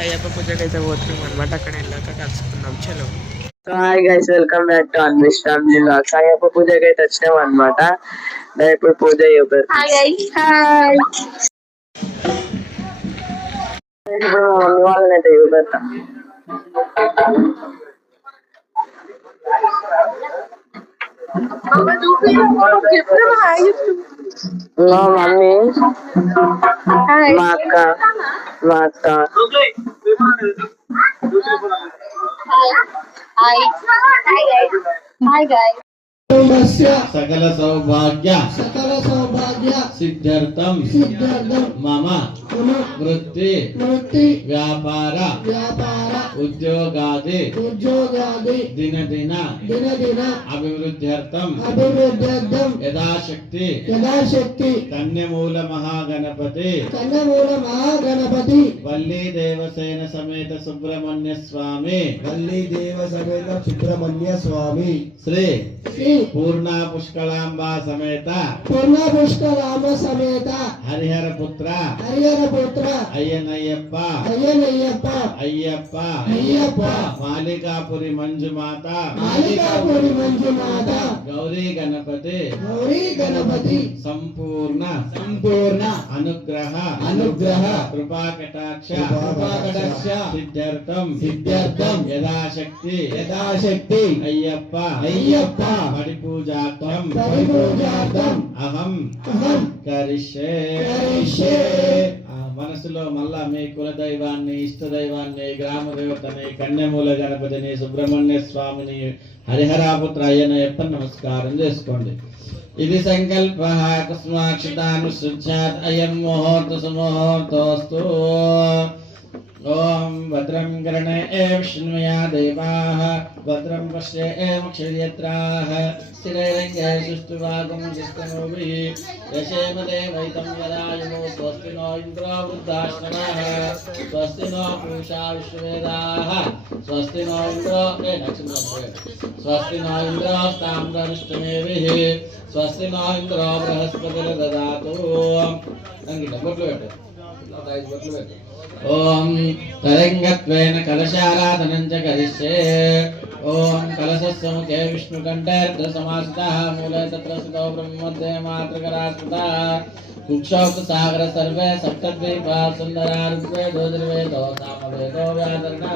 అయ్యప్ప పూజకి అయితే పోతున్నాం అనమాట. అక్కడ వెళ్ళాక కలుసుకుందాం. చలో. Hi guys, welcome back to Anvish family vlogs. Ayyappa పూజకి అయితే వచ్చినాం అనమాట. ఇప్పుడు పూజ ఇప్పుడు మమ్మీ వాళ్ళని అయితే చూపెడతా. మా మమ్మీ, మా అక్క, మా అక్క. सकल सौभाग्य सिद्ध्यर्थम मम वृत्ति व्यापार उद्योगादि दिन दिन अभिवृद्ध्यर्थम यथाशक्ति कन्यमूल महागणपति वल्ली देवसेन समेत सुब्रह्मण्य स्वामी श्री पूर्णा पुष्कलांबा समेत हरिहर पुत्र अय्यनय्यप्प मालिकापुरी मंजुमाता गौरी गणपति संपूर्ण अनुग्रह कृपा कटाक्ष सिद्ध्यर्थम यथाशक्ति अय्यप्प परिपूजार्थम अहम करिष्ये. మనసులో మళ్ళా మీ కుల దైవాన్ని, ఇష్ట దైవాన్ని, గ్రామ దేవతని, కన్యమూల గణపతిని, సుబ్రహ్మణ్య స్వామిని, హరిహరాపుత్ర అయ్యనయ్యప్ప నమస్కారం చేసుకోండి. ఇది సంకల్ప కస్మాక్షితానుసృజ్యాత్ అయం ముహూర్త సుముహూర్తోస్తు. ओम भद्रं कर्णे विष्णुया देवाः भद्रं पश्येम क्षयत्राः स्थिरैरङ्गे सुष्ठुवागं सुष्ठुनोभिः यशेम देवैतं यदायुः स्वस्ति नो इन्द्रो वृद्धाश्रमः स्वस्ति नो पूषा विश्ववेदाः स्वस्ति नो इन्द्रो स्वस्ति नो इन्द्रोस्ताम्रमिष्टमेभिः स्वस्ति नो इन्द्रो बृहस्पतिर्ददातु. ओम तरंगत्वेन कलशाराधनं च करिष्ये. ओम कलशस्य मुखे विष्णुकण्ठेर्द्रसमासितः मूले तत्र स्थितो ब्रह्ममध्ये मातृकरास्मृतः कुक्षौत सागर सर्वे सप्तद्वीपा सुन्दरा ऋग्वेदो यजुर्वेदो सामवेदो व्याकरणः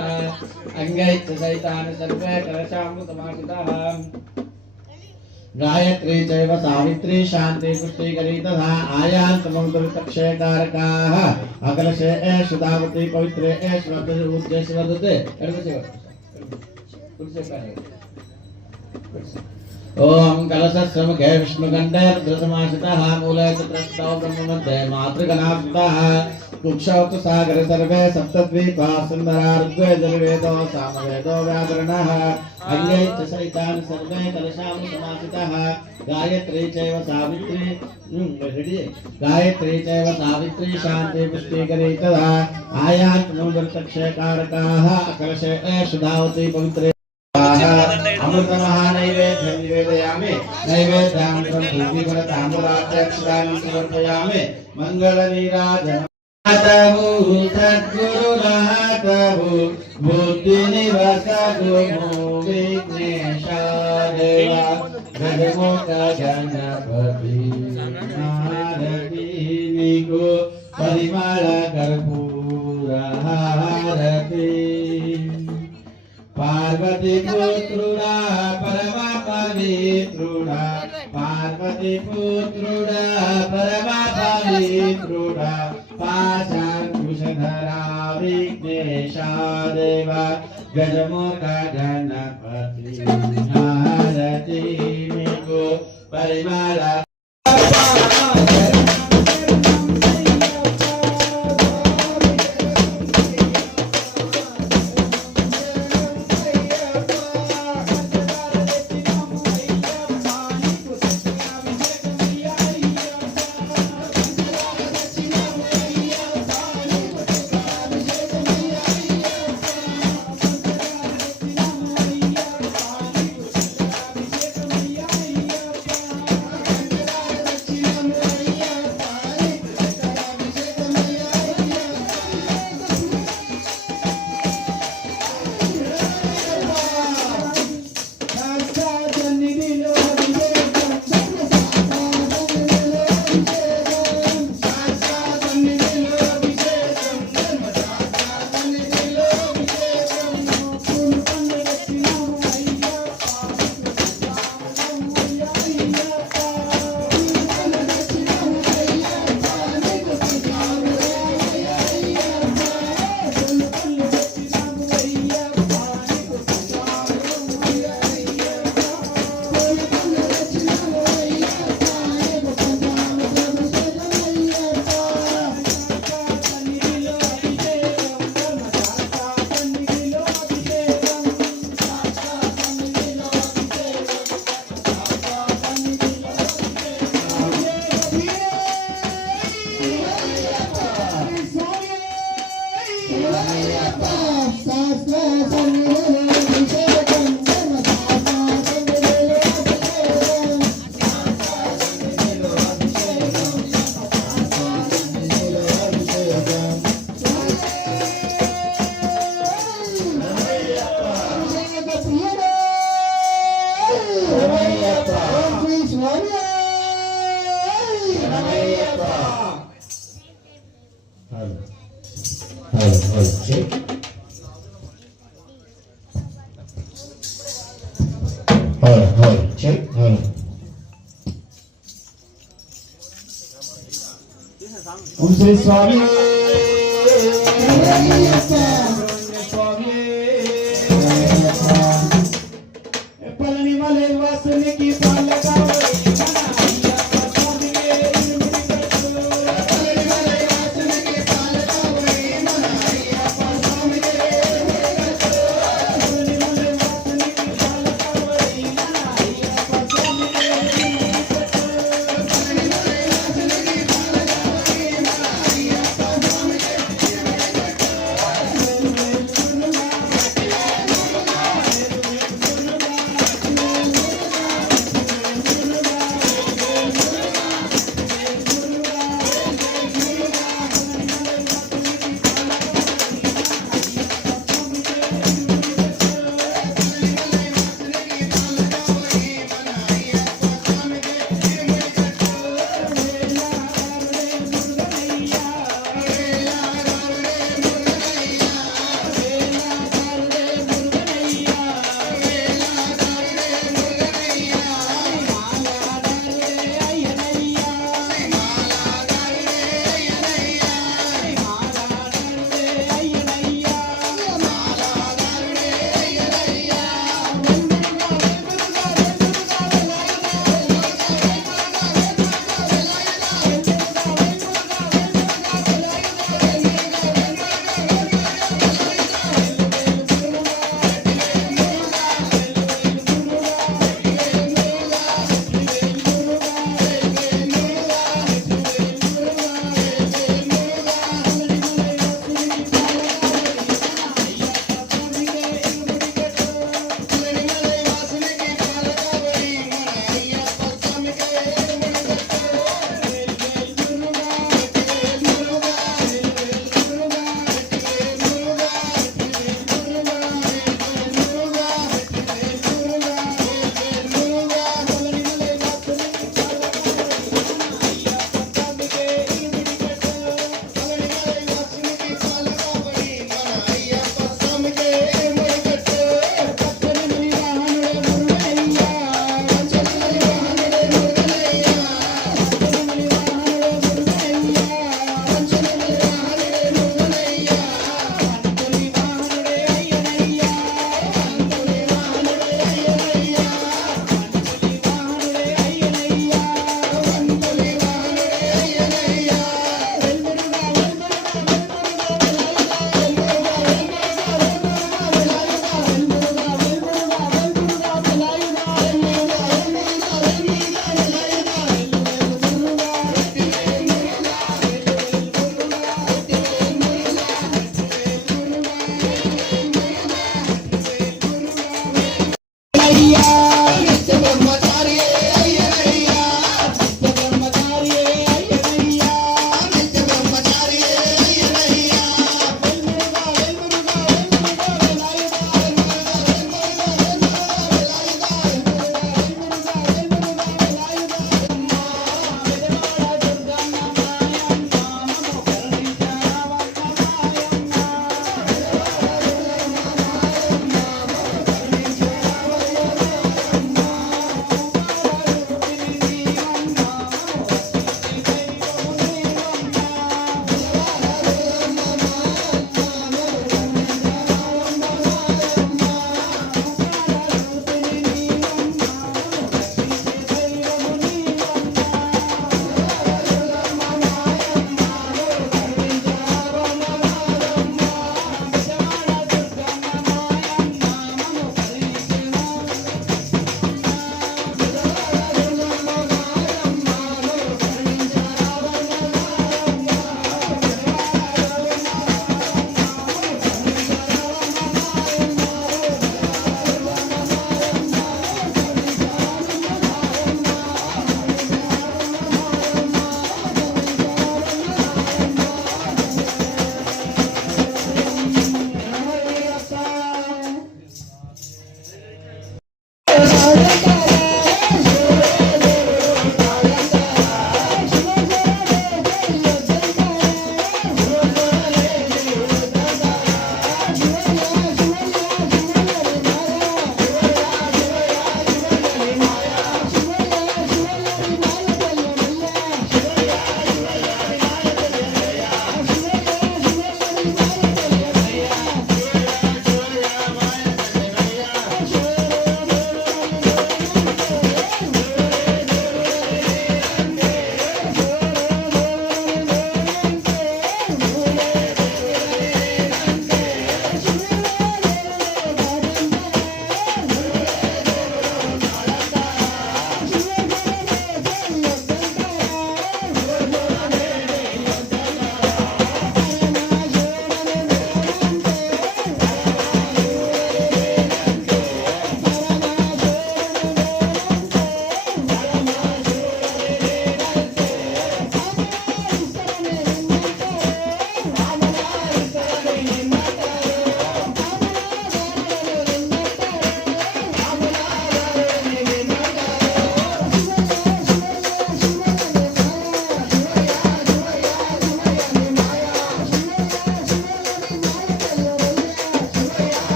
अङ्गैश्च सहितानि सर्वे कलशामृतमापितः. गायत्री चैव सावित्री शांति पुष्टिकरी तथा आयान्तमङ्गलक्षयकारकाः अकलशे सुधावती पवित्रे उद्देश्यवर्धते. ओम कलशस्य मुखे विष्णुकण्ठेर्द्रसमासितः मूले चतुरस्रो ब्रह्ममध्ये मातृगणास्मृतः कुक्षौत सागर सर्वे सप्तद्वीपा सुन्दरा ऋग्वेदो सामवेदो व्याकरणः अङ्गैश्च सहितानि सर्वे कलशामृतमासितः. गायत्री चैव सावित्री शांति पुष्टिकरी तथा आयान्तमङ्गलक्षयकारकाः कलशे सुधावती पवित्रे अमृतमहानैवेद्यं निवेदयामि. नैवेद्यं ताम्बूलाध्यक्षराणि समर्पयामि. मङ्गलनीराजनम् तवु सद्गुरुनाथवु बुद्धिनिवसतु विघ्नेशादेव गजमुख गणपति आरती निको परिमल कर्पूर हारती. पार्वती पुत्रुड़ा परमा पवित्रुड़ा पार्वती पुत्रुड़ा परमा पवित्रुड़ा पाशांकुशधरा विघ्नेशा देवा गजमुख गणपति आरती निको Parimal hold, check. Hold, check, hold. ఓం శ్రీ స్వామి పళని మలై వాసునికి పాలగా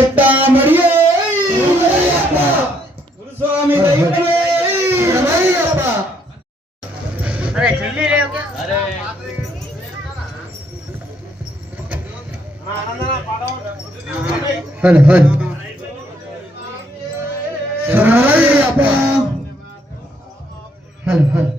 ఎట్ట మడియే గురుస్వామి దైవమే హల్ హల్ శరణయ్యప్ప హల్ హల్